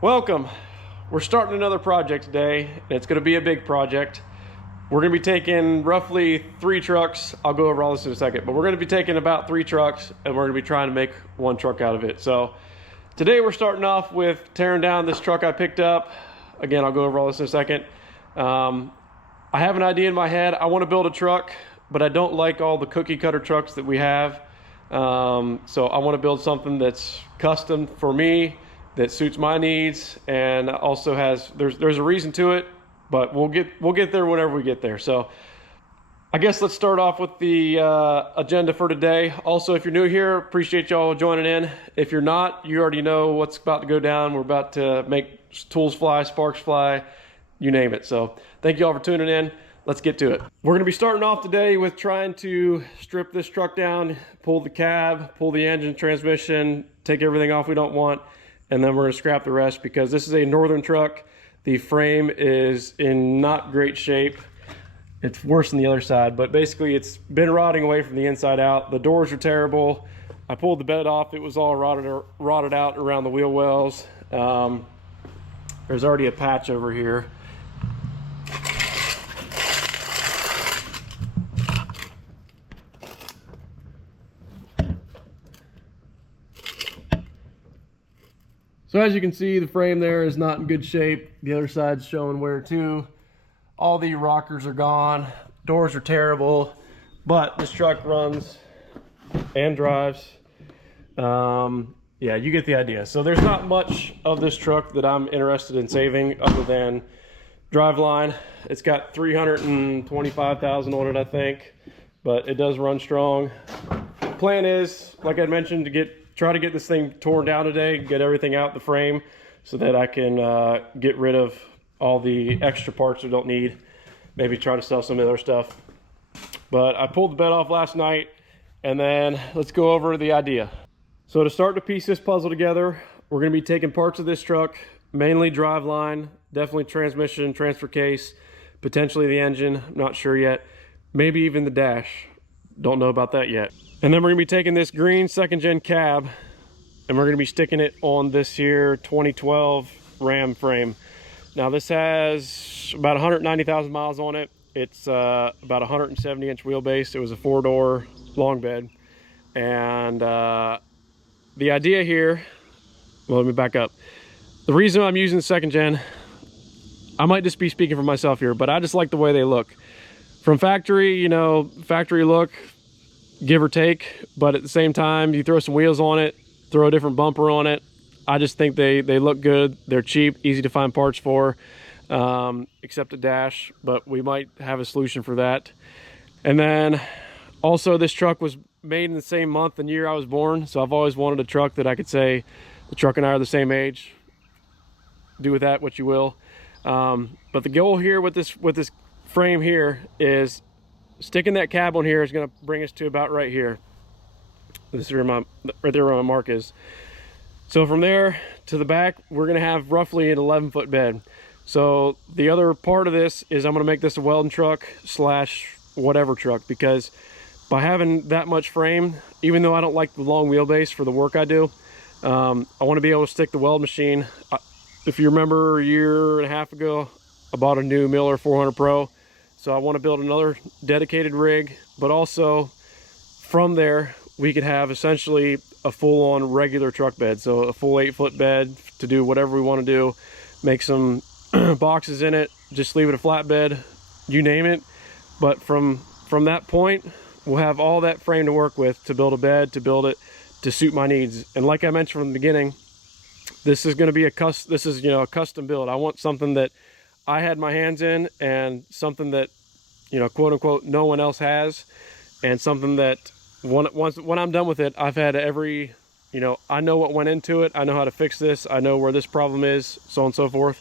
Welcome. We're starting another project today, and it's going to be a big project. We're going to be taking roughly 3 trucks. I'll go over all this in a second, but we're going to be taking about 3 trucks, and we're going to be trying to make 1 truck out of it. So today we're starting off with tearing down this truck I picked up. Again, I'll go over all this in a second. I have an idea in my head. I want to build a truck, but I don't like all the cookie cutter trucks that we have. So I want to build something that's custom for me, that suits my needs, and also has there's a reason to it, but we'll get there whenever we get there. So I guess let's start off with the agenda for today. Also, if you're new here, appreciate y'all joining in. If you're not, you already know what's about to go down. We're about to make tools fly, sparks fly, you name it. So thank you all for tuning in. Let's get to it. We're going to be starting off today with trying to strip this truck down, pull the cab, pull the engine, transmission, take everything off we don't want, and then we're going to scrap the rest because this is a northern truck. The frame is in not great shape. It's worse than the other side, but basically it's been rotting away from the inside out. The doors are terrible. I pulled the bed off. It was all rotted out around the wheel wells. There's already a patch over here. So as you can see, the frame there is not in good shape. The other side's showing wear too. All the rockers are gone. Doors are terrible, but this truck runs and drives. Yeah, you get the idea. So there's not much of this truck that I'm interested in saving other than driveline. It's got 325,000 on it, I think, but it does run strong. Plan is, like I mentioned, to try to get this thing torn down today, get everything out the frame so that I can get rid of all the extra parts we don't need. Maybe try to sell some of the other stuff. But I pulled the bed off last night, and then let's go over the idea. So to start to piece this puzzle together, we're gonna be taking parts of this truck, mainly driveline, definitely transmission, transfer case, potentially the engine, not sure yet, maybe even the dash. Don't know about that yet. And then we're gonna be taking this green 2nd gen cab and we're gonna be sticking it on this here 2012 Ram frame. Now this has about 190,000 miles on it. It's about 170 inch wheelbase. It was a 4-door long bed. And the idea here, well, let me back up. The reason I'm using the 2nd gen, I might just be speaking for myself here, but I just like the way they look. From factory, you know, factory look, give or take, but at the same time, you throw some wheels on it, throw a different bumper on it. I just think they look good. They're cheap, easy to find parts for, except a dash, but we might have a solution for that. And then also this truck was made in the same month and year I was born, so I've always wanted a truck that I could say the truck and I are the same age. Do with that what you will. But the goal here with this frame here is sticking that cab on here is going to bring us to about right here. This is right there where my mark is. So from there to the back, we're going to have roughly an 11-foot bed. So the other part of this is I'm going to make this a welding truck / whatever truck, because by having that much frame, even though I don't like the long wheelbase for the work I do, I want to be able to stick the weld machine. If you remember a year and a half ago, I bought a new Miller 400 Pro. So I want to build another dedicated rig, but also from there, we could have essentially a full-on regular truck bed. So a full 8-foot bed to do whatever we want to do, make some boxes in it, just leave it a flat bed, you name it. But from that point, we'll have all that frame to work with to build a bed, to build it to suit my needs. And like I mentioned from the beginning, this is going to be a custom build. I want something that I had my hands in, and something that, you know, quote unquote, no one else has, and something that when I'm done with it, I've had every, you know, I know what went into it. I know how to fix this. I know where this problem is, so on and so forth.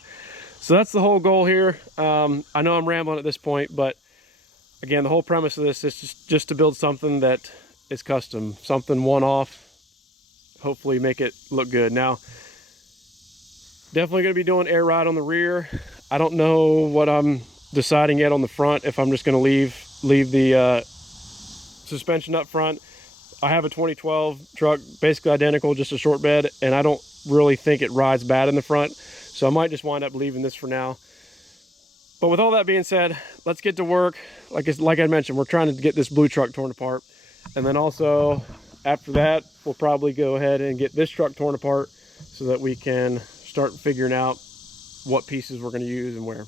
So that's the whole goal here. I know I'm rambling at this point, but again, the whole premise of this is just to build something that is custom, something one-off, hopefully make it look good. Now, definitely going to be doing air ride on the rear. I don't know what I'm deciding yet on the front, if I'm just going to leave the suspension up front. I have a 2012 truck, basically identical, just a short bed, and I don't really think it rides bad in the front. So I might just wind up leaving this for now. But with all that being said, let's get to work. Like I mentioned, we're trying to get this blue truck torn apart. And then also, after that, we'll probably go ahead and get this truck torn apart so that we can start figuring out what pieces we're going to use and where.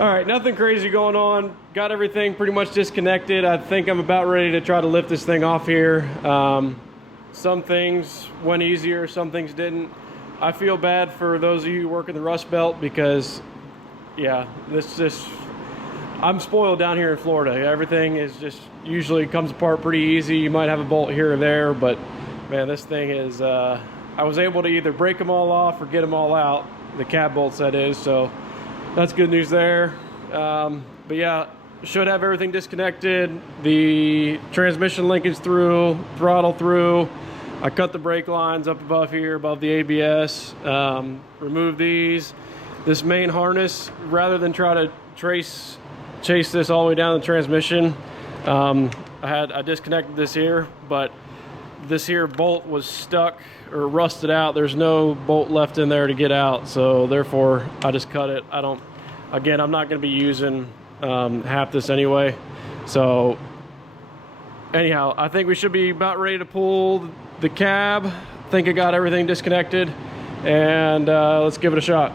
All right, nothing crazy going on. Got everything pretty much disconnected. I think I'm about ready to try to lift this thing off here. Some things went easier, some things didn't. I feel bad for those of you who work in the Rust Belt because, yeah, I'm spoiled down here in Florida. Everything is just usually comes apart pretty easy. You might have a bolt here or there, but man, this thing is, I was able to either break them all off or get them all out. The cab bolts, that is, so that's good news there. But yeah, should have everything disconnected. The transmission linkage through, throttle through. I cut the brake lines up above here, above the ABS. Remove these. This main harness, rather than try to chase this all the way down the transmission, I disconnected this here, but this here bolt was stuck or rusted out. There's no bolt left in there to get out, so therefore I just cut it. Again, I'm not going to be using half this anyway. So anyhow, I think we should be about ready to pull the cab. I think I got everything disconnected, and let's give it a shot.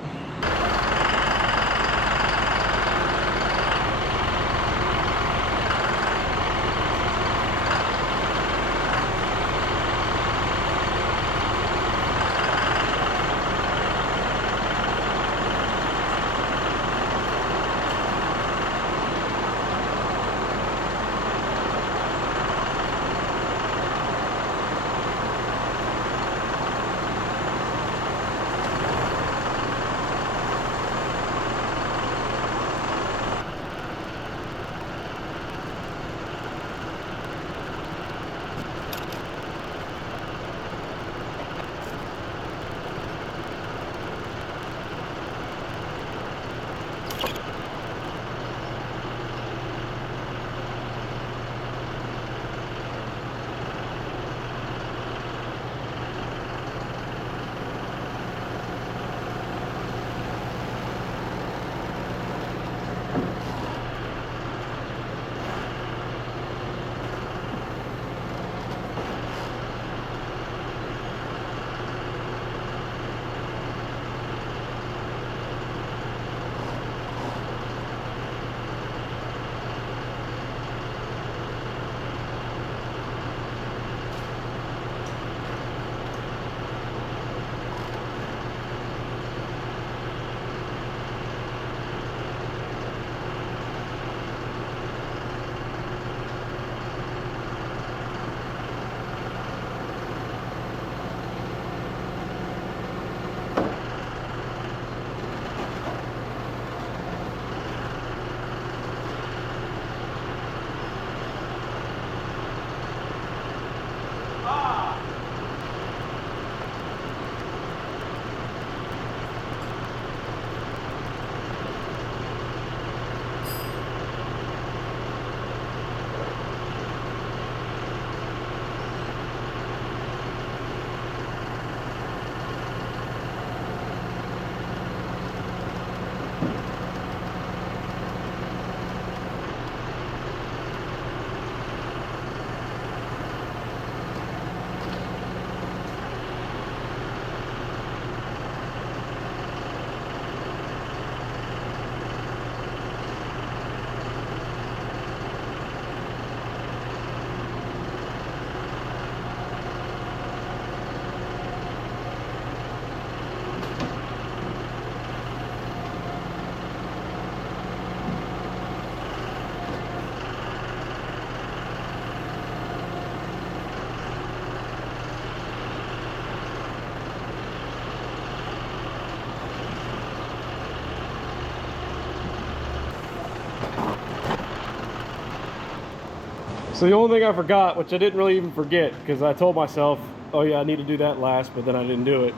So the only thing I forgot, which I didn't really even forget because I told myself, oh yeah, I need to do that last, but then I didn't do it,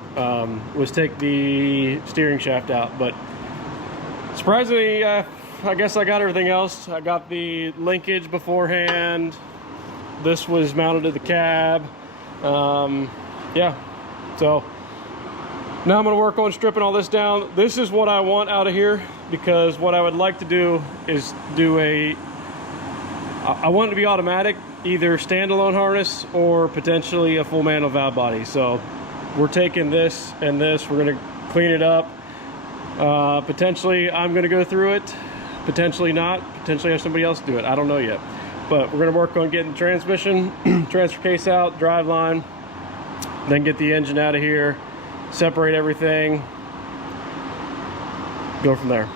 was take the steering shaft out. But surprisingly, I guess I got everything else. I got the linkage beforehand. This was mounted to the cab. Yeah, so now I'm going to work on stripping all this down. This is what I want out of here, because what I would like to do is do I want it to be automatic, either standalone harness or potentially a full manual valve body. So we're taking this and this, we're going to clean it up. Potentially I'm going to go through it, potentially not, potentially have somebody else do it. I don't know yet, but we're going to work on getting the transmission, transfer case out, drive line, then get the engine out of here, separate everything, go from there.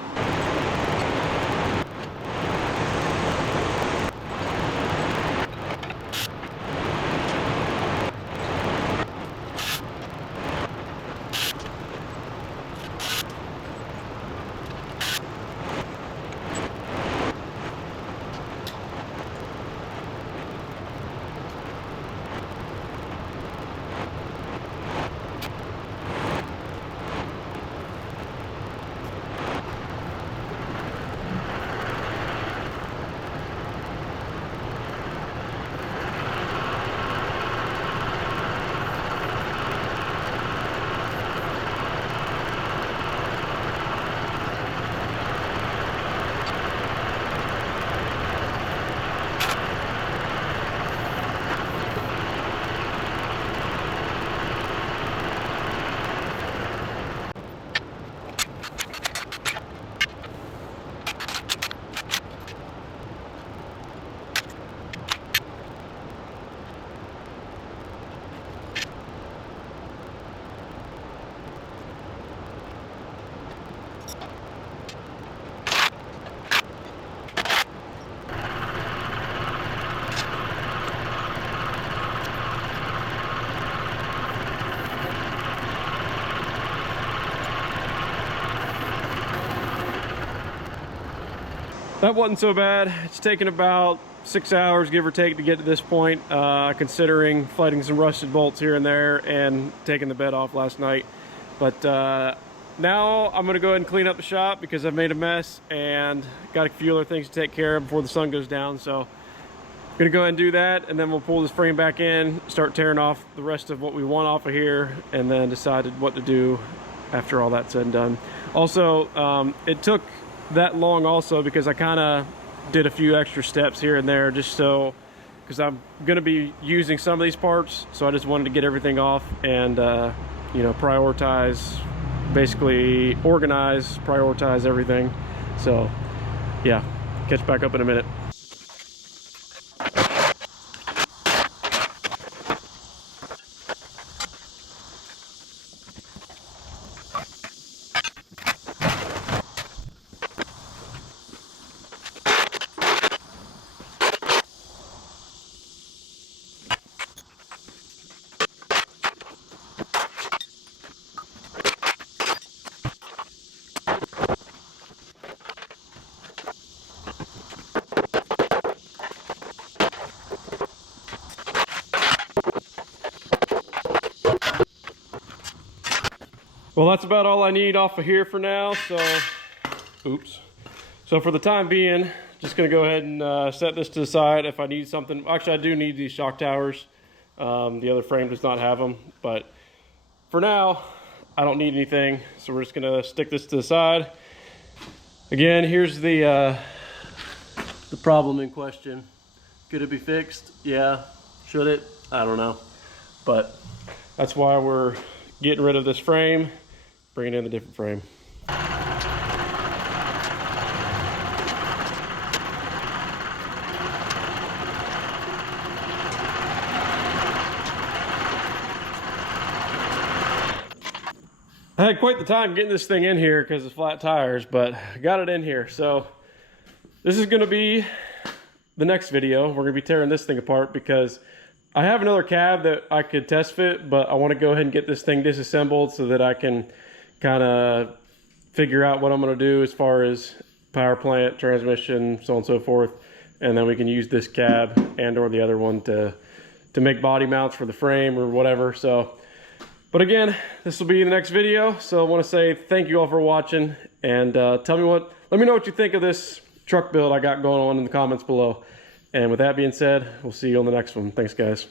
That wasn't so bad. It's taken about 6 hours, give or take, to get to this point, considering fighting some rusted bolts here and there and taking the bed off last night. But now I'm gonna go ahead and clean up the shop because I've made a mess and got a few other things to take care of before the sun goes down. So I'm gonna go ahead and do that, and then we'll pull this frame back in, start tearing off the rest of what we want off of here, and then decided what to do after all that's said and done. Also, it took that long also because I kind of did a few extra steps here and there, just so, because I'm going to be using some of these parts, so I just wanted to get everything off and you know, prioritize, basically organize, prioritize everything. So yeah, catch back up in a minute. Well, that's about all I need off of here for now. So, oops. So for the time being, just gonna go ahead and set this to the side. If I need something, actually I do need these shock towers. The other frame does not have them, but for now, I don't need anything. So we're just gonna stick this to the side. Again, here's the problem in question. Could it be fixed? Yeah. Should it? I don't know. But that's why we're getting rid of this frame, bringing in a different frame. I had quite the time getting this thing in here because of flat tires, but I got it in here. So this is going to be the next video. We're going to be tearing this thing apart because I have another cab that I could test fit, but I want to go ahead and get this thing disassembled so that I can kind of figure out what I'm going to do as far as power plant, transmission, so on and so forth. and then we can use this cab and or the other one to make body mounts for the frame or whatever. So, but again, this will be the next video. So I want to say thank you all for watching, and let me know what you think of this truck build I got going on in the comments below. And with that being said, we'll see you on the next one. Thanks, guys.